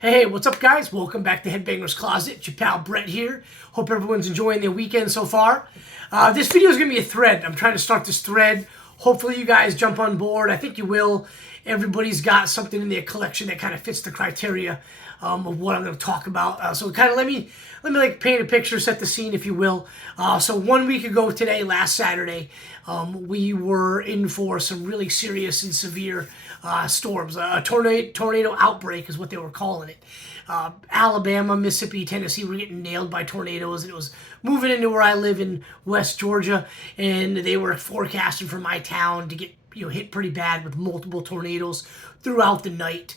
Hey, what's up, guys? Welcome back to Headbangers Closet. It's your pal Brett here. Hope everyone's enjoying their weekend so far. This video is going to be a thread. I'm trying to start this thread. Hopefully you guys jump on board. I think you will. Everybody's got something in their collection that kind of fits the criteria of what I'm going to talk about. So kind of let me like paint a picture, set the scene, if you will. So 1 week ago today, last Saturday, we were in for some really serious and severe storms. A tornado outbreak is what they were calling it. Alabama, Mississippi, Tennessee were getting nailed by tornadoes, and it was moving into where I live in West Georgia, and they were forecasting for my town to get hit pretty bad with multiple tornadoes throughout the night.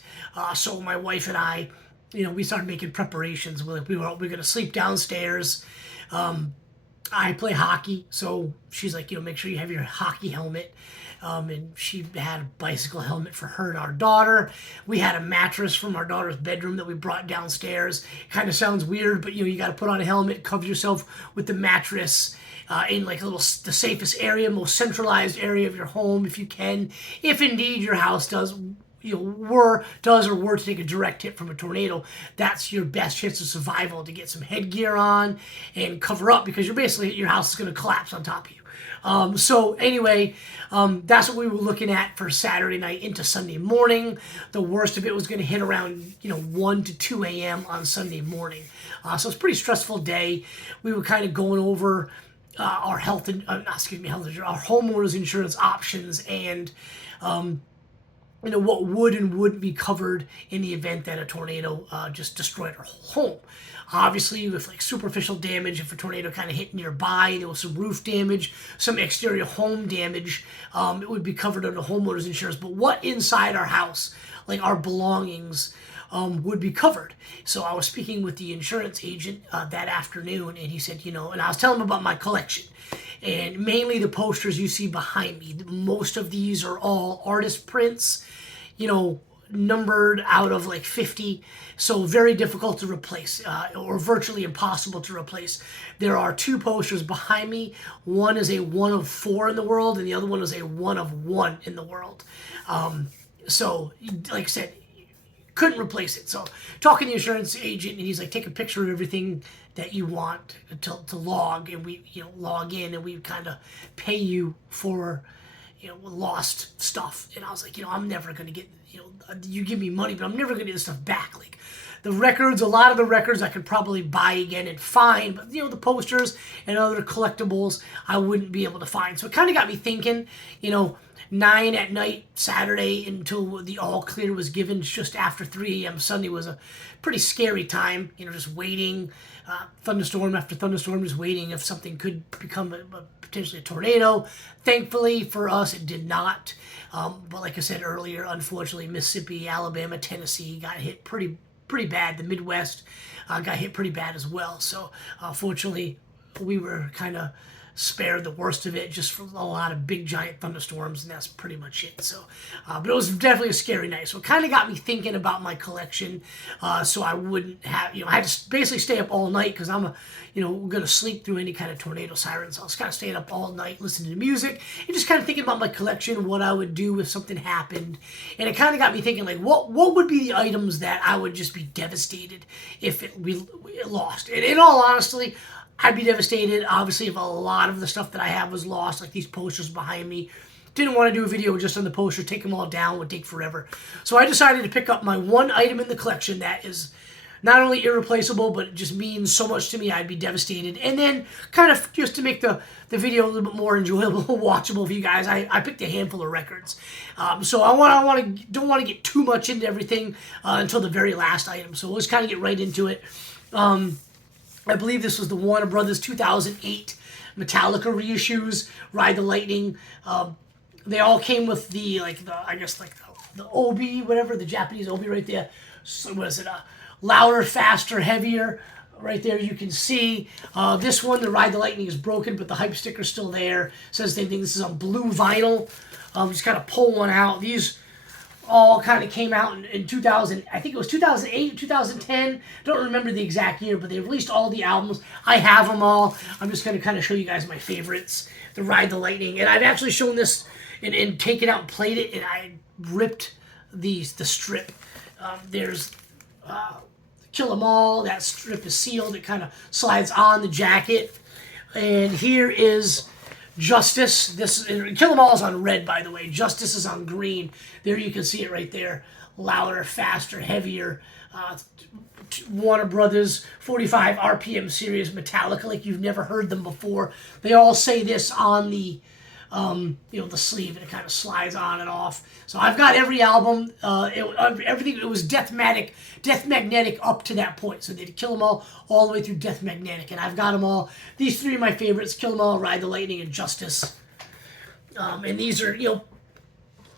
So my wife and I, we started making preparations. We were going to sleep downstairs. I play hockey, so she's like, make sure you have your hockey helmet. And she had a bicycle helmet for her and our daughter. We had a mattress from our daughter's bedroom that we brought downstairs. Kind of sounds weird, but you got to put on a helmet, cover yourself with the mattress in like the safest area, most centralized area of your home if you can. If indeed your house does were to take a direct hit from a tornado, that's your best chance of survival, to get some headgear on and cover up, because your house is going to collapse on top of you. So anyway, that's what we were looking at for Saturday night into Sunday morning. The worst of it was going to hit around 1 to 2 a.m. on Sunday morning. So it's a pretty stressful day. We were kind of going over our our homeowners insurance options, and what would and wouldn't be covered in the event that a tornado just destroyed our whole home. Obviously, with like superficial damage, if a tornado kind of hit nearby, there was some roof damage, some exterior home damage, it would be covered under homeowners insurance. But what inside our house, like our belongings, would be covered? So I was speaking with the insurance agent that afternoon, and he said, and I was telling him about my collection. And mainly the posters you see behind me. Most of these are all artist prints, numbered out of like 50. So very difficult to replace, or virtually impossible to replace. There are two posters behind me. One is a 1 of 4 in the world, and the other one is a 1 of 1 in the world. So, like I said, couldn't replace it. So talking to the insurance agent, and he's like, take a picture of everything that you want to log, and we log in, and we kind of pay you for lost stuff. And I was like, I'm never going to get, you give me money, but I'm never going to get this stuff back. Like the records, a lot of the records I could probably buy again and find, but the posters and other collectibles I wouldn't be able to find. So it kind of got me thinking, 9 at night Saturday until the all clear was given just after 3 a.m. Sunday was a pretty scary time, just waiting, thunderstorm after thunderstorm, just waiting if something could become potentially a tornado. Thankfully for us, it did not. But like I said earlier, unfortunately, Mississippi, Alabama, Tennessee got hit pretty bad. The Midwest got hit pretty bad as well. So fortunately, we were kind of spared the worst of it, just for a lot of big giant thunderstorms, and that's pretty much it. So but it was definitely a scary night, so it kind of got me thinking about my collection. So I wouldn't have, I had to basically stay up all night, because I'm gonna sleep through any kind of tornado sirens. So I was kind of staying up all night listening to music and just kind of thinking about my collection, what I would do if something happened. And it kind of got me thinking, like, what would be the items that I would just be devastated if we lost. And in all honesty, I'd be devastated, obviously, if a lot of the stuff that I have was lost, like these posters behind me. Didn't want to do a video just on the posters, take them all down, would take forever. So I decided to pick up my one item in the collection that is not only irreplaceable, but it just means so much to me, I'd be devastated. And then, kind of just to make the video a little bit more enjoyable, watchable for you guys, I picked a handful of records. So don't want to get too much into everything until the very last item. So let's kind of get right into it. I believe this was the Warner Brothers 2008 Metallica reissues, Ride the Lightning. They all came with the Obi, whatever, the Japanese Obi right there. So what is it? Louder, faster, heavier. Right there you can see. This one, the Ride the Lightning, is broken, but the hype sticker's still there. It says the same thing. This is on blue vinyl. Just kind of pull one out. These all kind of came out in 2000, I think it was 2008, 2010. Don't remember the exact year, but they released all the albums. I have them all. I'm just going to kind of show you guys my favorites. The Ride the Lightning. And I've actually shown this and taken out and played it, and I ripped the strip. There's Kill 'Em All. That strip is sealed. It kind of slides on the jacket. And here is Justice. This Kill 'Em All is on red, by the way. Justice is on green. There you can see it right there. Louder, faster, heavier. Warner Brothers 45 RPM series Metallica, like you've never heard them before. They all say this on the the sleeve, and it kind of slides on and off. So I've got every album, everything. It was Death Magnetic up to that point. So they did Kill 'Em all the way through Death Magnetic, and I've got them all. These three are my favorites: Kill 'Em All, Ride the Lightning, and Justice. And these are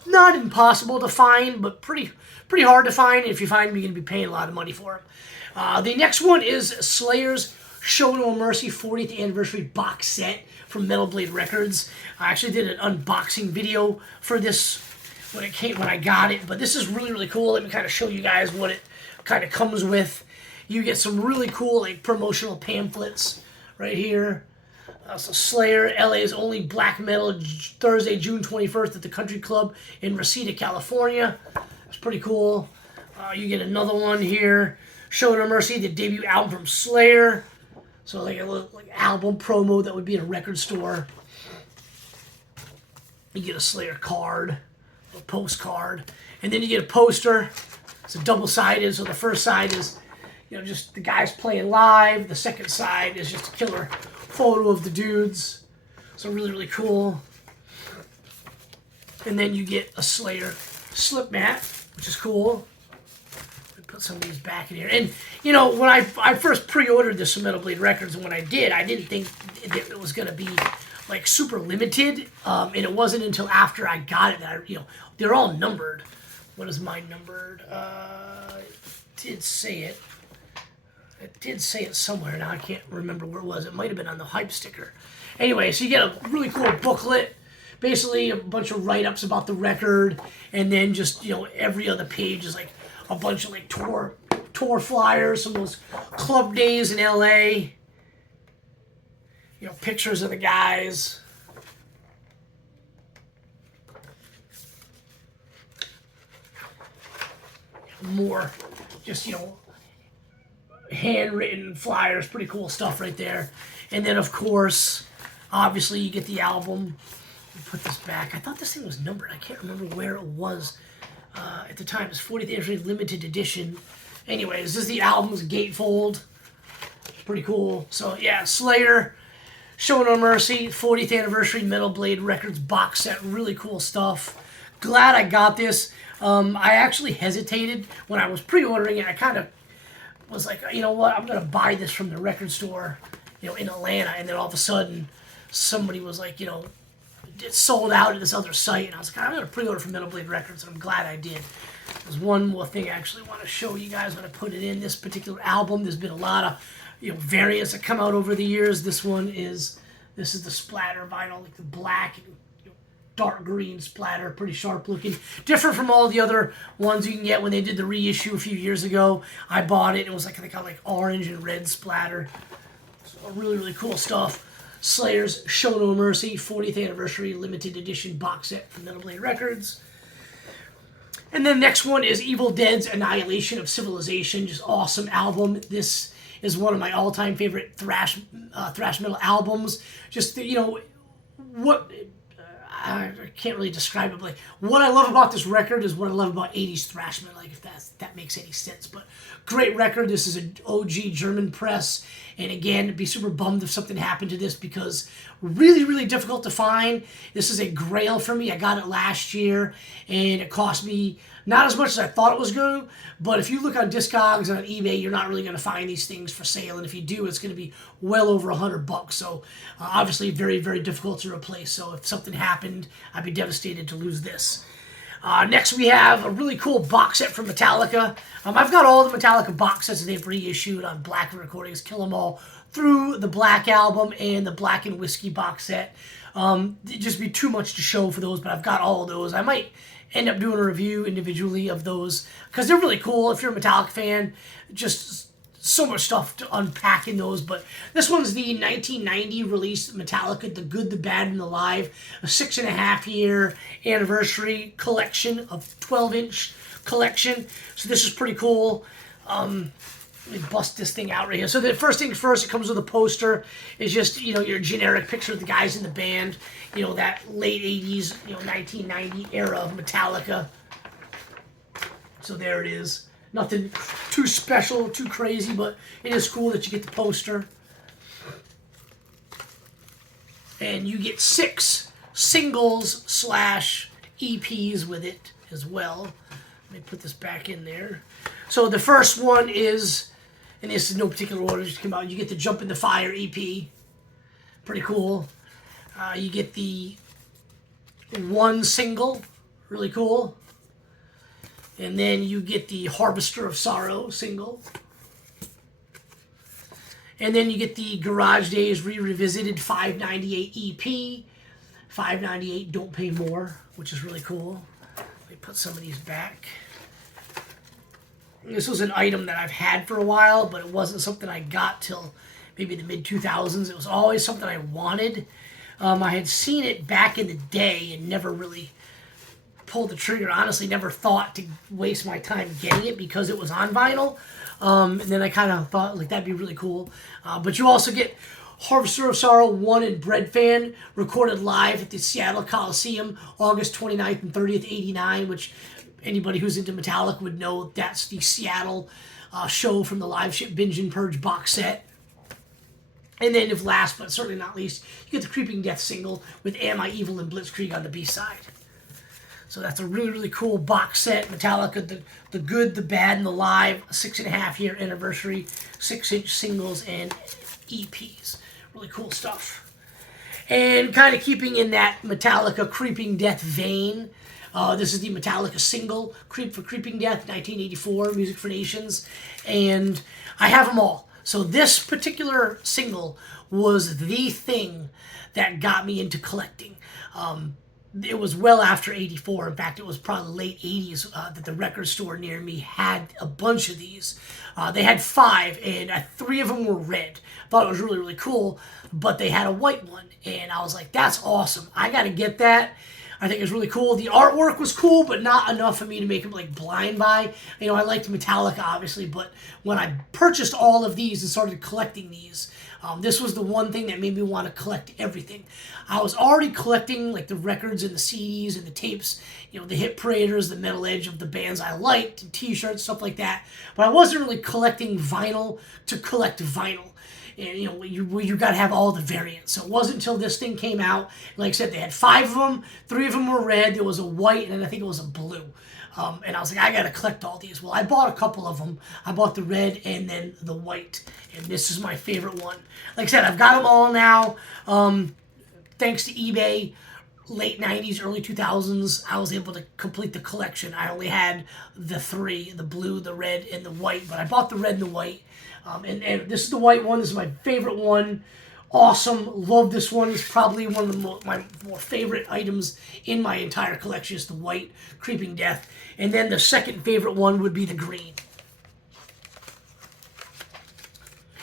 not impossible to find, but pretty hard to find. And if you find them, you're going to be paying a lot of money for them. The next one is Slayer's Show No Mercy 40th Anniversary Box Set from Metal Blade Records. I actually did an unboxing video for this when I got it, but this is really cool. Let me kind of show you guys what it kind of comes with. You get some really cool like promotional pamphlets right here. So Slayer, LA's only black metal, Thursday, June 21st at the Country Club in Reseda, California. It's pretty cool. You get another one here, Show No Mercy, the debut album from Slayer. So like a little album promo that would be in a record store. You get a Slayer card, a postcard, and then you get a poster. It's a double-sided, so the first side is just the guys playing live. The second side is just a killer photo of the dudes. So really cool. And then you get a Slayer slip mat, which is cool. Put some of these back in here. And, when I first pre-ordered this from Metal Blade Records, and when I did, I didn't think that it was going to be, like, super limited. And it wasn't until after I got it that they're all numbered. What is mine numbered? It did say it. It did say it somewhere. Now I can't remember where it was. It might have been on the hype sticker. Anyway, so you get a really cool booklet. Basically, a bunch of write-ups about the record. And then just, every other page is, like, a bunch of like tour flyers, some of those club days in LA. Pictures of the guys. More just handwritten flyers, pretty cool stuff right there. And then of course, obviously you get the album. Put this back. I thought this thing was numbered. I can't remember where it was. At the time, it's 40th Anniversary Limited Edition. Anyways, this is the album's gatefold. Pretty cool. So, yeah, Slayer, Show No Mercy, 40th Anniversary Metal Blade Records box set. Really cool stuff. Glad I got this. I actually hesitated when I was pre-ordering it. I kind of was like, you know what, I'm going to buy this from the record store, in Atlanta. And then all of a sudden, somebody was like, it sold out at this other site, and I was like, I'm going to pre-order from Metal Blade Records, and I'm glad I did. There's one more thing I actually want to show you guys when I put it in. This particular album, there's been a lot of variants that come out over the years. This is the splatter vinyl, like the black and dark green splatter, pretty sharp looking. Different from all the other ones you can get when they did the reissue a few years ago. I bought it, and it was like they got like orange and red splatter. So really cool stuff. Slayer's Show No Mercy 40th Anniversary Limited Edition box set from Metal Blade Records. And then the next one is Evil Dead's Annihilation of Civilization. Just awesome album. This is one of my all-time favorite thrash metal albums. Just, what... I can't really describe it, but like, what I love about this record is what I love about 80s thrash metal, like if that makes any sense. But great record. This is an OG German press. And again, I'd be super bummed if something happened to this because really difficult to find. This is a grail for me. I got it last year, and it cost me not as much as I thought it was going to, but if you look on Discogs and on eBay, you're not really going to find these things for sale, and if you do, it's going to be well over $100. So obviously very difficult to replace. So if something happened, I'd be devastated to lose this. Next, we have a really cool box set from Metallica. I've got all the Metallica box sets that they've reissued on Black Recordings, Kill 'Em All, through the Black Album and the Black and Whiskey box set. It'd just be too much to show for those, but I've got all of those. I might end up doing a review individually of those because they're really cool. If you're a Metallica fan, just so much stuff to unpack in those. But this one's the 1990 release Metallica, The Good, the Bad, and the Live, a 6.5-year anniversary collection of 12-inch collection. So this is pretty cool. Let me bust this thing out right here. So the first things first, it comes with a poster. It's just, your generic picture of the guys in the band. That late 80s, 1990 era of Metallica. So there it is. Nothing too special, too crazy, but it is cool that you get the poster. And you get 6 singles / EPs with it as well. Let me put this back in there. So the first one is, and this is no particular order, just came out. You get the Jump in the Fire EP. Pretty cool. You get the 1 single. Really cool. And then you get the Harvester of Sorrow single. And then you get the Garage Days Revisited 598 EP. 598 Don't Pay More, which is really cool. Let me put some of these back. This was an item that I've had for a while, but it wasn't something I got till maybe the mid-2000s. It was always something I wanted. I had seen it back in the day and never really pulled the trigger. Honestly, never thought to waste my time getting it because it was on vinyl. And then I kind of thought, that'd be really cool. But you also get Harvester of Sorrow 1 and Bread Fan, recorded live at the Seattle Coliseum, August 29th and 30th, 89, which anybody who's into Metallica would know that's the Seattle show from the Live Ship Binge and Purge box set. And then, if last but certainly not least, you get the Creeping Death single with Am I Evil and Blitzkrieg on the B-side. So that's a really, really cool box set. Metallica, the good, the bad, and the live, 6.5-year anniversary, 6-inch singles and EPs. Really cool stuff. And kind of keeping in that Metallica Creeping Death vein, this is the Metallica single, Creep for Creeping Death, 1984, Music for Nations. And I have them all. So this particular single was the thing that got me into collecting. It was well after 84. In fact, it was probably late 80s that the record store near me had a bunch of these. They had 5, and 3 of them were red. I thought it was really, really cool, but they had a white one. And I was like, that's awesome. I got to get that. I think it was really cool. The artwork was cool, but not enough for me to make it blind buy. I liked Metallica, obviously, but when I purchased all of these and started collecting these, this was the one thing that made me want to collect everything. I was already collecting the records and the CDs and the tapes, the hit paraders, the metal edge of the bands I liked, and t-shirts, stuff like that. But I wasn't really collecting vinyl to collect vinyl. And you got to have all the variants. So it wasn't until this thing came out. Like I said, they had 5 of them. 3 of them were red. There was a white, and then I think it was a blue. And I was like, I got to collect all these. Well, I bought a couple of them. I bought the red and then the white. And this is my favorite one. Like I said, I've got them all now. Thanks to eBay, late 90s, early 2000s, I was able to complete the collection. I only had the 3, the blue, the red, and the white. But I bought the red and the white. And this is the white one. This is my favorite one. Awesome. Love this one. It's probably one of my more favorite items in my entire collection is the white Creeping Death. And then the second favorite one would be the green.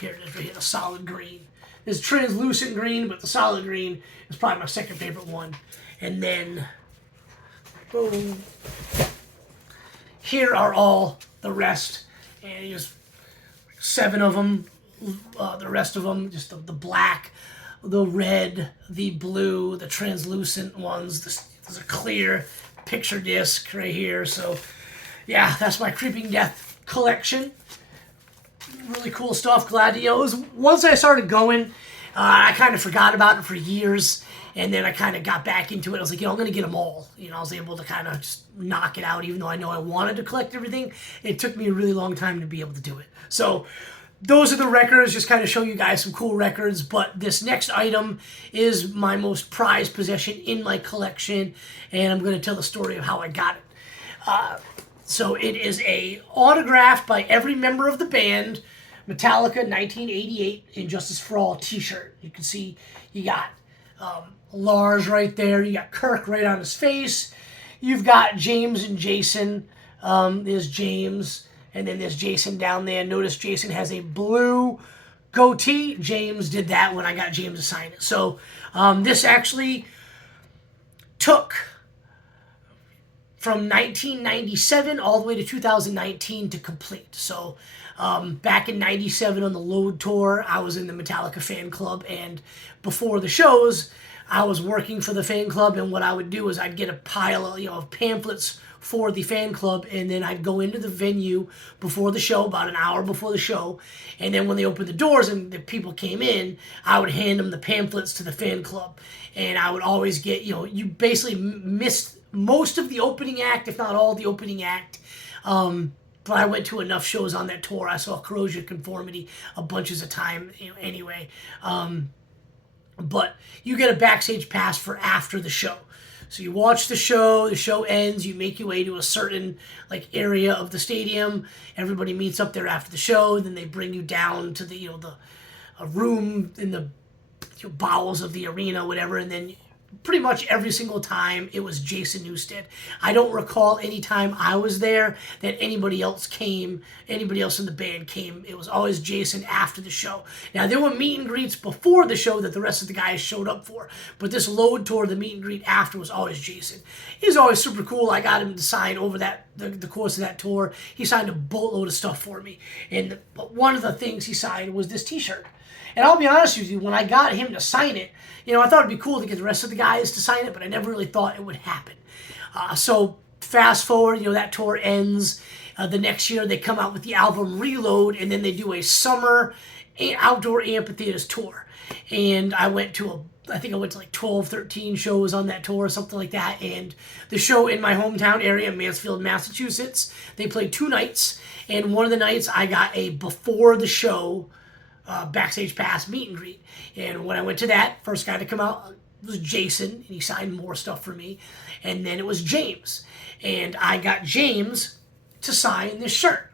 Here it is right here, the solid green. There's translucent green, but the solid green is probably my second favorite one. And then, boom. Here are all the rest. And just 7 of them, the rest of them, just the black, the red, the blue, the translucent ones. There's a clear picture disc right here. So, yeah, that's my Creeping Death collection. Really cool stuff. Glad to, it was, once I started going, I kind of forgot about it for years. And then I kind of got back into it. I was like, I'm going to get them all. I was able to kind of just knock it out, even though I know I wanted to collect everything. It took me a really long time to be able to do it. So those are the records, just kind of show you guys some cool records. But this next item is my most prized possession in my collection. And I'm going to tell the story of how I got it. So it is a autographed by every member of the band, Metallica 1988 Injustice for All t-shirt. You can see you got Lars right there. You got Kirk right on his face. You've got James and Jason. There's James, and then there's Jason down there. Notice Jason has a blue goatee. James did that when I got James to sign it. So this actually took from 1997 all the way to 2019 to complete. So back in 97 on the Load Tour, I was in the Metallica fan club, and before the shows, I was working for the fan club, and what I would do is I'd get a pile of, of pamphlets for the fan club, and then I'd go into the venue before the show, about an hour before the show, and then when they opened the doors and the people came in, I would hand them the pamphlets to the fan club, and I would always get, you basically missed most of the opening act, if not all the opening act. But I went to enough shows on that tour. I saw Corrosion of Conformity a bunches of time, anyway. But you get a backstage pass for after the show. So you watch the show ends, you make your way to a certain area of the stadium. Everybody meets up there after the show, then they bring you down to the a room in the bowels of the arena, whatever, and then pretty much every single time it was Jason Newsted. I don't recall any time I was there that anybody else in the band came. It was always Jason after the show. Now, there were meet and greets before the show that the rest of the guys showed up for, but this Load Tour, the meet and greet after, was always Jason. He's always super cool. I got him to sign over the course of that tour. He signed a boatload of stuff for me, and one of the things he signed was this t-shirt. And I'll be honest with you, when I got him to sign it, I thought it'd be cool to get the rest of the guys to sign it, but I never really thought it would happen. So fast forward, that tour ends. The next year they come out with the album Reload, and then they do a summer outdoor amphitheaters tour. And I went to I think I went to 12, 13 shows on that tour, something like that. And the show in my hometown area, Mansfield, Massachusetts, they played 2 nights. And one of the nights I got a before the show backstage pass meet and greet. And when I went to that, first guy to come out was Jason, and he signed more stuff for me. And then it was James. And I got James to sign this shirt.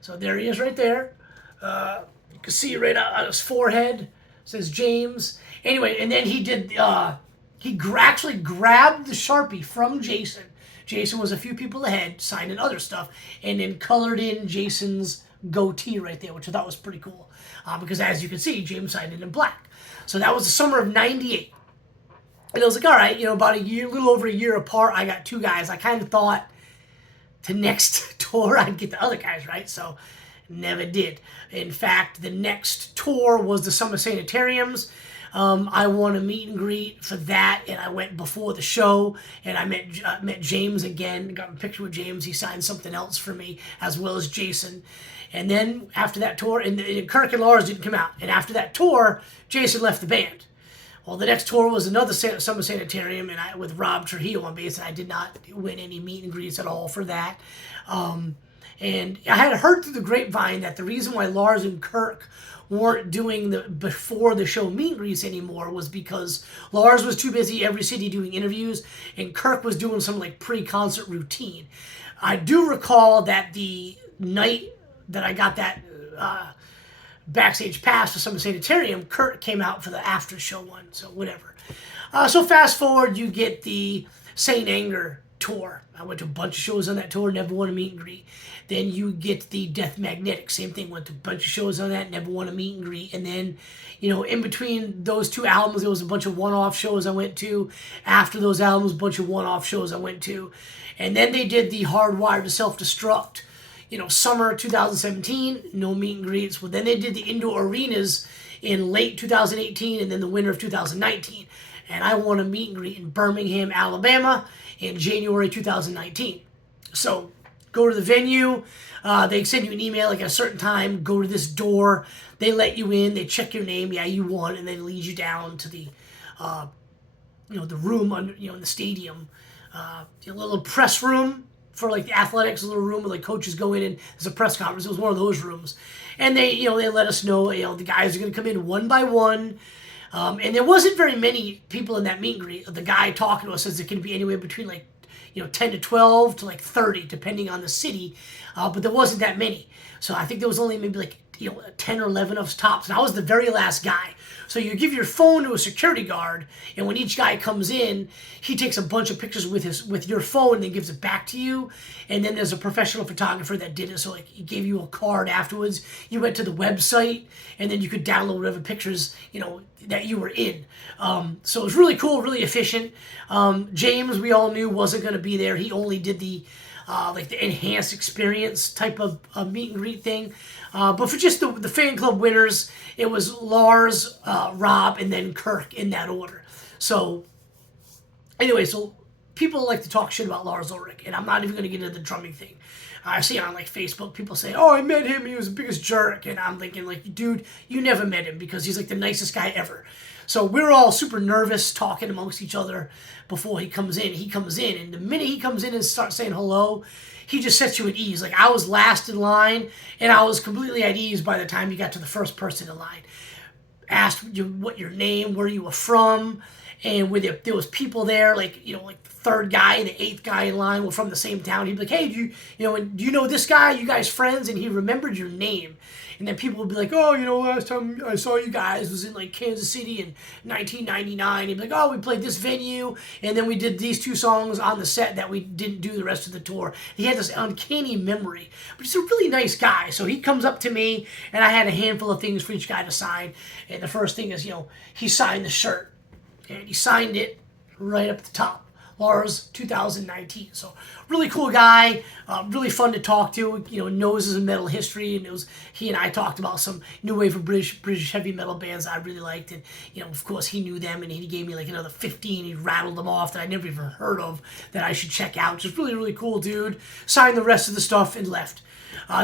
So there he is right there. You can see it right on his forehead. It says James. Anyway, and then he did, actually grabbed the Sharpie from Jason. Jason was a few people ahead, signing other stuff, and then colored in Jason's goatee right there, which I thought was pretty cool. Because as you can see, James signed it in black. So that was the summer of 98. And I was like, all right, about a little over a year apart, I got 2 guys. I kind of thought the next tour I'd get the other guys, right? So never did. In fact, the next tour was the Summer Sanitariums. I won a meet and greet for that, and I went before the show, and I met James again, got a picture with James. He signed something else for me, as well as Jason. And then after that tour, and Kirk and Lars didn't come out. And after that tour, Jason left the band. Well, the next tour was another Summer Sanitarium, and with Rob Trujillo on bass, and I did not win any meet and greets at all for that. And I had heard through the grapevine that the reason why Lars and Kirk weren't doing the before the show meet and greets anymore was because Lars was too busy every city doing interviews, and Kirk was doing some pre-concert routine. I do recall that the night that I got that backstage pass for Summer Sanitarium, Kurt came out for the after show one, so whatever. So fast forward, you get the Saint Anger tour. I went to a bunch of shows on that tour, never won a meet and greet. Then you get the Death Magnetic, same thing, went to a bunch of shows on that, never won a meet and greet. And then, in between those 2 albums, there was a bunch of one-off shows I went to. After those albums, a bunch of one-off shows I went to. And then they did the Hardwired to Self-Destruct, summer 2017, no meet and greets. Well, then they did the indoor arenas in late 2018 and then the winter of 2019. And I won a meet and greet in Birmingham, Alabama in January 2019. So go to the venue. They send you an email at a certain time. Go to this door. They let you in. They check your name. Yeah, you won. And then lead you down to the, the room under, in the stadium. A little press room for the athletics, a little room where coaches go in and there's a press conference. It was one of those rooms. And they, they let us know, the guys are going to come in one by one. And there wasn't very many people in that meet and greet. The guy talking to us says it can be anywhere between 10 to 12 to 30, depending on the city. but there wasn't that many. So I think there was only maybe like 10 or 11 of us tops, and I was the very last guy. So you give your phone to a security guard, and when each guy comes in, he takes a bunch of pictures with your phone and then gives it back to you. And then there's a professional photographer that did it, so like he gave you a card afterwards. You went to the website, and then you could download whatever pictures that you were in. So it was really cool, really efficient. James, we all knew, wasn't going to be there. He only did the enhanced experience type of meet and greet thing. But for just the fan club winners, it was Lars, Rob, and then Kirk in that order. So anyway, so people like to talk shit about Lars Ulrich, and I'm not even going to get into the drumming thing. I see on like Facebook, people say, "Oh, I met him. He was the biggest jerk," and I'm thinking like, dude, you never met him because he's like the nicest guy ever. So we're all super nervous talking amongst each other before he comes in. He comes in, and the minute he comes in and starts saying hello, he just sets you at ease. Like I was last in line, and I was completely at ease by the time you got to the first person in line. Asked you what your name, where you were from, and there was people there, like like the third guy and the eighth guy in line were from the same town. He'd be like, "Hey, do you know this guy? You guys friends?" And he remembered your name. And then people would be like, "Oh, last time I saw you guys was in like Kansas City in 1999. He'd be like, "Oh, we played this venue, and then we did these 2 songs on the set that we didn't do the rest of the tour." He had this uncanny memory, but he's a really nice guy. So he comes up to me, and I had a handful of things for each guy to sign. And the first thing is, he signed the shirt, and he signed it right up at the top. Lars 2019. So really cool guy, really fun to talk to. Knows his metal history, and he and I talked about some new wave of British heavy metal bands I really liked, and of course he knew them, and he gave me like another 15. He rattled them off that I never even heard of that I should check out. Just really, really cool dude. Signed the rest of the stuff and left.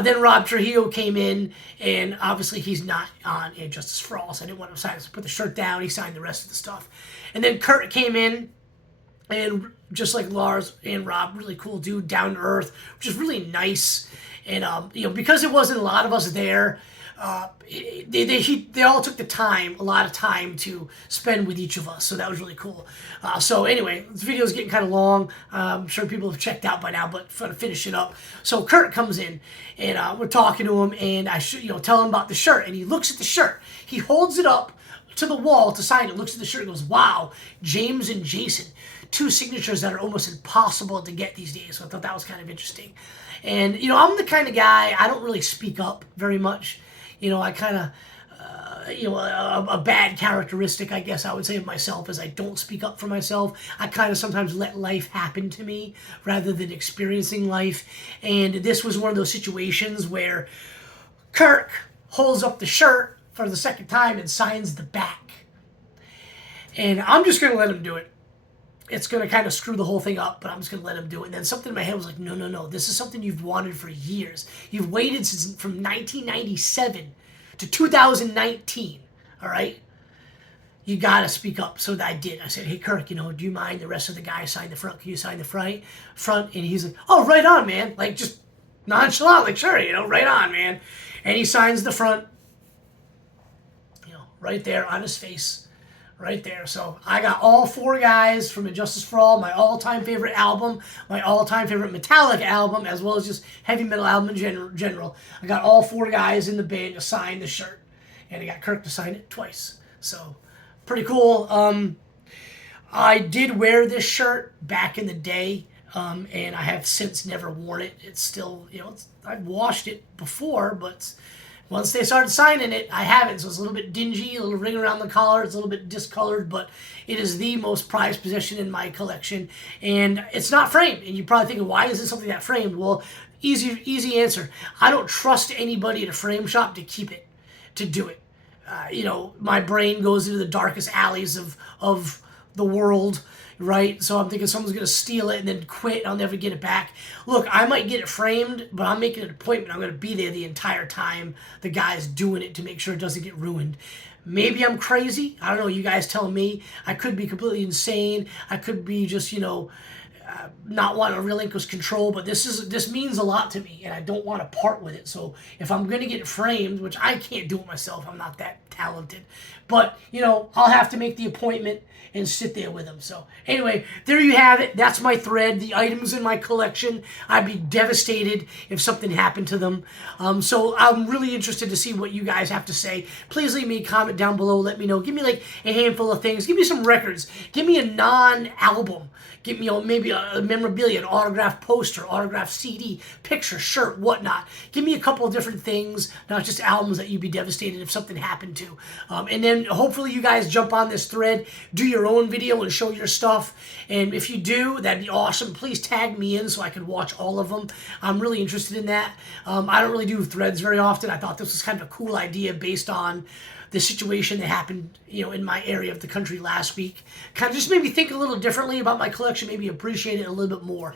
Then Rob Trujillo came in, and obviously he's not on Justice for All, so I didn't want him to sign. So put the shirt down. He signed the rest of the stuff, and then Kurt came in. And just like Lars and Rob, really cool dude, down to earth, just really nice. And because it wasn't a lot of us there, they all took a lot of time to spend with each of us. So that was really cool. So anyway, this video is getting kind of long. I'm sure people have checked out by now, but for to finish it up. So Kurt comes in, and we're talking to him, and I tell him about the shirt, and he looks at the shirt. He holds it up to the wall to sign it, looks at the shirt and goes, "Wow, James and Jason. 2 signatures that are almost impossible to get these days." So I thought that was kind of interesting. And, I'm the kind of guy, I don't really speak up very much. I kind of, a bad characteristic, I guess I would say of myself is I don't speak up for myself. I kind of sometimes let life happen to me rather than experiencing life. And this was one of those situations where Kirk holds up the shirt for the second time and signs the back. And I'm just going to let him do it. It's going to kind of screw the whole thing up, but I'm just going to let him do it. And then something in my head was like, no. This is something you've wanted for years. You've waited from 1997 to 2019, all right? You got to speak up. So I did. I said, "Hey, Kirk, do you mind the rest of the guys sign the front? Can you sign the front? And he's like, "Oh, right on, man." Like, just nonchalant, like, "Sure, right on, man." And he signs the front, right there on his face. Right there. So I got all 4 guys from Injustice for All, my all-time favorite album, my all-time favorite metallic album, as well as just heavy metal album in general. I got all 4 guys in the band to sign the shirt, and I got Kirk to sign it twice. So pretty cool. I did wear this shirt back in the day, and I have since never worn it. It's still, I've washed it before, but once they started signing it, I haven't. So it's a little bit dingy, a little ring around the collar. It's a little bit discolored, but it is the most prized possession in my collection. And it's not framed. And you're probably thinking, why isn't something that framed? Well, easy answer. I don't trust anybody at a frame shop to keep it, to do it. My brain goes into the darkest alleys of the world, right? So I'm thinking someone's going to steal it and then quit. I'll never get it back. Look, I might get it framed, but I'm making an appointment. I'm going to be there the entire time the guy's doing it to make sure it doesn't get ruined. Maybe I'm crazy. I don't know. You guys tell me. I could be completely insane. I could be just, not want to relinquish control, but this means a lot to me, and I don't want to part with it. So if I'm gonna get framed, which I can't do it myself, I'm not that talented, but you know, I'll have to make the appointment and sit there with them. So anyway, there you have it. That's my thread, the items in my collection. I'd be devastated if something happened to them. So I'm really interested to see what you guys have to say. Please leave me a comment down below. Let me know. Give me like a handful of things. Give me some records. Give me a non-album. Give me maybe a memorabilia, an autographed poster, autographed CD, picture, shirt, whatnot. Give me a couple of different things, not just albums that you'd be devastated if something happened to. And then hopefully you guys jump on this thread, do your own video and show your stuff. And if you do, that'd be awesome. Please tag me in so I can watch all of them. I'm really interested in that. I don't really do threads very often. I thought this was kind of a cool idea based on the situation that happened, you know, in my area of the country last week. Kind of just made me think a little differently about my collection, maybe appreciate it a little bit more.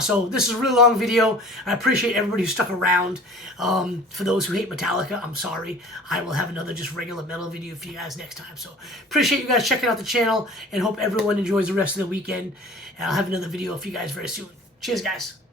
So this is a really long video. I appreciate everybody who stuck around. For those who hate Metallica, I'm sorry. I will have another just regular metal video for you guys next time. So appreciate you guys checking out the channel and hope everyone enjoys the rest of the weekend. And I'll have another video for you guys very soon. Cheers, guys.